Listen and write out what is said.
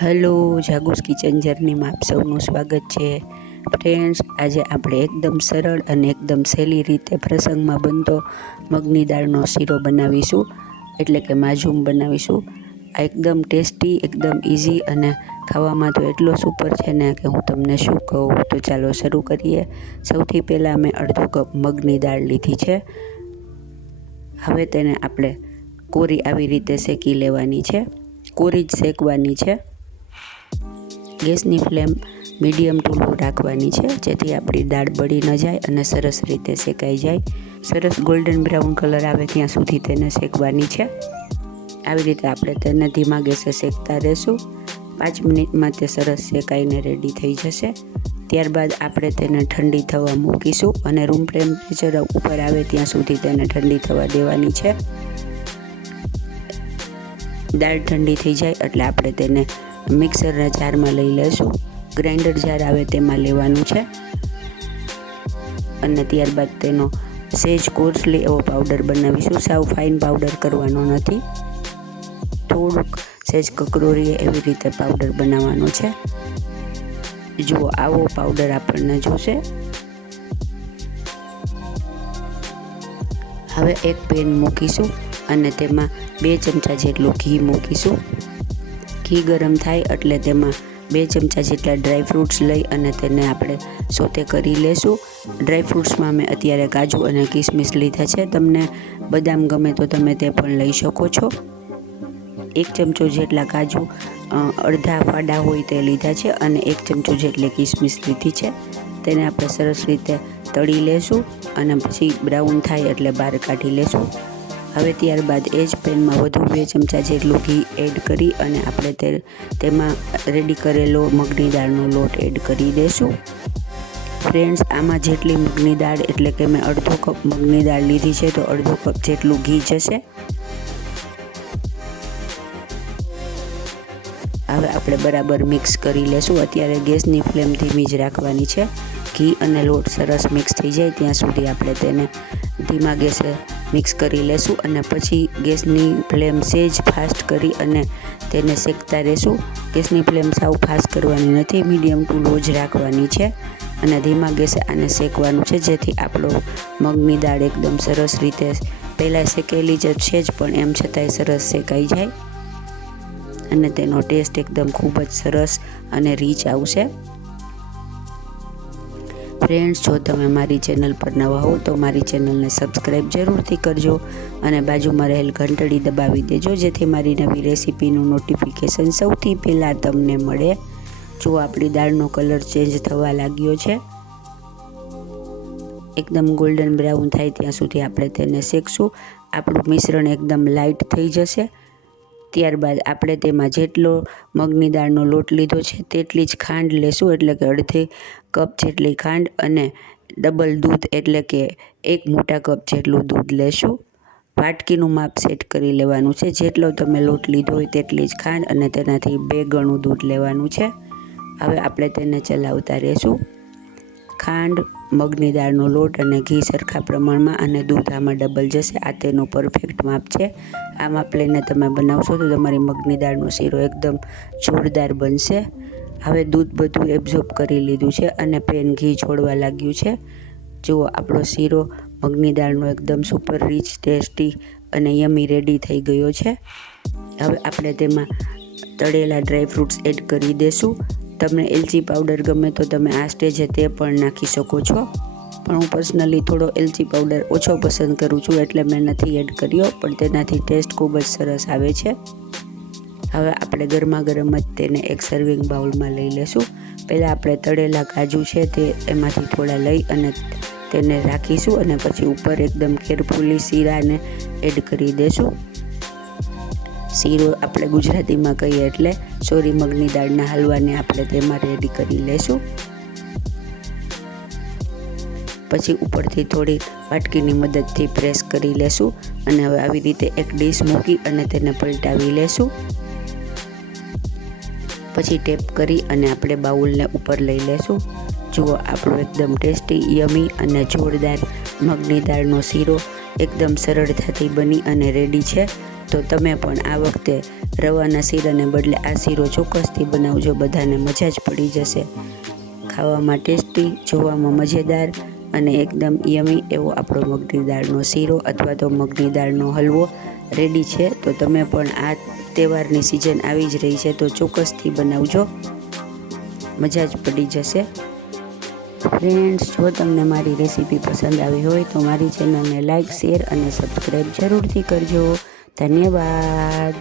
Hello, જાગુસ kitchen જર્નીમાં આપ સૌનું સ્વાગત છે. ફ્રેન્ડ્સ, આજે આપણે એકદમ સરળ અને એકદમ સહેલી રીતે પ્રસંગમાં બનતો મગની દાળનો શીરો બનાવીશું, એટલે કે માજૂમ બનાવીશું. આ એકદમ ટેસ્ટી, એકદમ ઇઝી અને ખાવામાં તો એટલો સુપર છે ને કે હું તમને શું કહું. તો ચાલો શરૂ કરીએ. સૌથી પહેલાં મેં અડધો કપ મગની દાળ લીધી છે. હવે તેને આપણે કોરી આવી રીતે શેકી લેવાની છે. કોરી જ શેકવાની છે. ગેસની ફ્લેમ મીડિયમ ટુ લો રાખવાની છે, જેથી આપણી દાળ બળી ન જાય અને સરસ રીતે શેકાઈ જાય. સરસ ગોલ્ડન બ્રાઉન કલર આવે ત્યાં સુધી તેને શેકવાની છે. આવી રીતે આપણે તેને ધીમા ગેસે શેકતા રહેશું. 5 મિનિટમાં તે સરસ શેકાઈને રેડી થઈ જશે. ત્યારબાદ આપણે તેને ઠંડી થવા મૂકીશું અને રૂમ ટેમ્પરેચર ઉપર આવે ત્યાં સુધી તેને ઠંડી થવા દેવાની છે. દાળ ઠંડી થઈ જાય એટલે આપણે તેને મિક્સરના જારમાં લઈ લઈશું. ગ્રાઇન્ડર જાર આવે તેમાં લેવાનું છે અને ત્યારબાદ તેનો સહેજ કોર્સલી એવો પાવડર બનાવીશું. સાવ ફાઇન પાવડર કરવાનો નથી, થોડુંક સહેજ કકરોરીએ એવી રીતે પાવડર બનાવવાનો છે. જુઓ, આવો પાવડર આપણને જોશે. હવે એક પેન મૂકીશું અને તેમાં 2 ચમચા જેટલું ઘી મૂકીશું. ઘી ગરમ થાય એટલે તેમાં 2 ચમચા જેટલા ડ્રાયફ્રૂટ્સ લઈ અને તેને આપણે સોતે કરી લેશું. ડ્રાયફ્રૂટ્સમાં મેં અત્યારે કાજુ અને કિસમિસ લીધા છે. તમને બદામ ગમે તો તમે તે પણ લઈ શકો છો. 1 ચમચો જેટલા કાજુ અડધા ફાડા હોય તે લીધા છે અને 1 ચમચો જેટલી કિસમિસ લીધી છે. તેને આપણે સરસ રીતે તળી લેશું અને પછી બ્રાઉન થાય એટલે બહાર કાઢી લેશું. હવે ત્યારબાદ એ જ પેનમાં વધુ 2 ચમચા જેટલું ઘી એડ કરી અને આપણે તેમાં રેડી કરેલો મગની દાળનો લોટ એડ કરી દઈશું. ફ્રેન્ડ્સ, આમાં જેટલી મગની દાળ એટલે કે મેં અડધો કપ મગની દાળ લીધી છે તો અડધો કપ જેટલું ઘી જશે. હવે આપણે બરાબર મિક્સ કરી લેશું. અત્યારે ગેસની ફ્લેમ ધીમી જ રાખવાની છે. ઘી અને લોટ સરસ મિક્સ થઈ જાય ત્યાં સુધી આપણે તેને ધીમા ગેસે મિક્સ કરી લેશું અને પછી ગેસની ફ્લેમ સહેજ ફાસ્ટ કરી અને તેને શેકતા રહેશું. ગેસની ફ્લેમ સાવ ફાસ્ટ કરવાની નથી, મીડિયમ ટુ લો જ રાખવાની છે અને ધીમા ગેસે આને શેકવાનું છે, જેથી આપણો મગની દાળ એકદમ સરસ રીતે પહેલાં શેકેલી જ છે જ પણ એમ છતાંય સરસ શેકાઈ જાય અને તેનો ટેસ્ટ એકદમ ખૂબ જ સરસ અને રીચ આવશે. ફ્રેન્ડ્સ, જો તમે મારી ચેનલ પર નવા હો તો મારી ચેનલને સબસ્ક્રાઈબ જરૂરથી કરજો અને બાજુમાં રહેલ ઘંટડી દબાવી દેજો, જેથી મારી નવી રેસીપીનું નોટિફિકેશન સૌથી પહેલાં તમને મળે. જો આપણી દાળનો કલર ચેન્જ થવા લાગ્યો છે, એકદમ ગોલ્ડન બ્રાઉન થાય ત્યાં સુધી આપણે તેને શેકશું. આપણું મિશ્રણ એકદમ લાઇટ થઈ જશે. ત્યારબાદ આપણે તેમાં જેટલો મગની દાળનો લોટ લીધો છે તેટલી જ ખાંડ લેશું, એટલે કે અડધી કપ જેટલી ખાંડ અને ડબલ દૂધ એટલે કે 1 મોટા કપ જેટલું દૂધ લેશું. વાટકીનું માપ સેટ કરી લેવાનું છે. જેટલો તમે લોટ લીધો હોય તેટલી જ ખાંડ અને તેનાથી 2 ગણું દૂધ લેવાનું છે. હવે આપણે તેને ચલાવતા રહેશું. ખાંડ, મગની દાળનો લોટ અને ઘી સરખા પ્રમાણમાં અને દૂધ આમાં ડબલ જશે. આ તેનું પરફેક્ટ માપ છે. આ માપ લઈને તમે બનાવશો તો તમારી મગની દાળનો શીરો એકદમ જોરદાર બનશે. હવે દૂધ બધું એબ્ઝોર્બ કરી લીધું છે અને પેન ઘી છોડવા લાગ્યું છે. જુઓ, આપણો શીરો મગની દાળનો એકદમ સુપર રીચ, ટેસ્ટી અને યમી રેડી થઈ ગયો છે. હવે આપણે તેમાં તળેલા ડ્રાયફ્રૂટ્સ એડ કરી દેશું. તમને એલચી પાવડર ગમે તો તમે આ સ્ટેજે તે પણ નાખી શકો છો, પણ હું પર્સનલી થોડો એલચી પાવડર ઓછો પસંદ કરું છું એટલે મેં નથી એડ કર્યો, પણ તેનાથી ટેસ્ટ ખૂબ જ સરસ આવે છે. હવે આપણે ગરમા ગરમ જ તેને એક સર્વિંગ બાઉલમાં લઈ લેશું. પહેલાં આપણે તળેલા કાજુ છે તે એમાંથી થોડા લઈ અને તેને રાખીશું અને પછી ઉપર એકદમ કેરફુલી શીરાને એડ કરી દેશું. શીરો આપણે ગુજરાતીમાં કહીએ એટલે સોરી મગની દાળના હલવાને આપણે તેમાં રેડી કરી લેશું. પછી ઉપરથી થોડી વાટકીની મદદથી પ્રેસ કરી લેશું અને હવે આવી રીતે એક ડીશ મૂકી અને તેને પલટાવી લેશું. પછી ટેપ કરી અને આપણે બાઉલને ઉપર લઈ લેશું. જુઓ, આપણો એકદમ ટેસ્ટી, યમી અને જોરદાર મગની દાળનો શીરો એકદમ સરળતાથી બની અને રેડી છે. તો તમે પણ આ વખતે રવાના શીરાને બદલે આ શીરો ચોક્કસથી બનાવજો. બધાને મજા જ પડી જશે. ખાવામાં ટેસ્ટી, જોવામાં મજેદાર અને એકદમ યમી એવો આપણો મગની દાળનો શીરો અથવા તો મગની દાળનો હલવો રેડી છે. તો તમે પણ આ તહેવારની સિઝન આવી જ રહી છે તો ચોક્કસથી બનાવજો, મજા જ પડી જશે. ફ્રેન્ડ્સ, જો તમને મારી રેસીપી પસંદ આવી હોય તો મારી ચેનલને લાઇક, શેર અને સબસ્ક્રાઈબ જરૂરથી કરજો. ધન્યવાદ.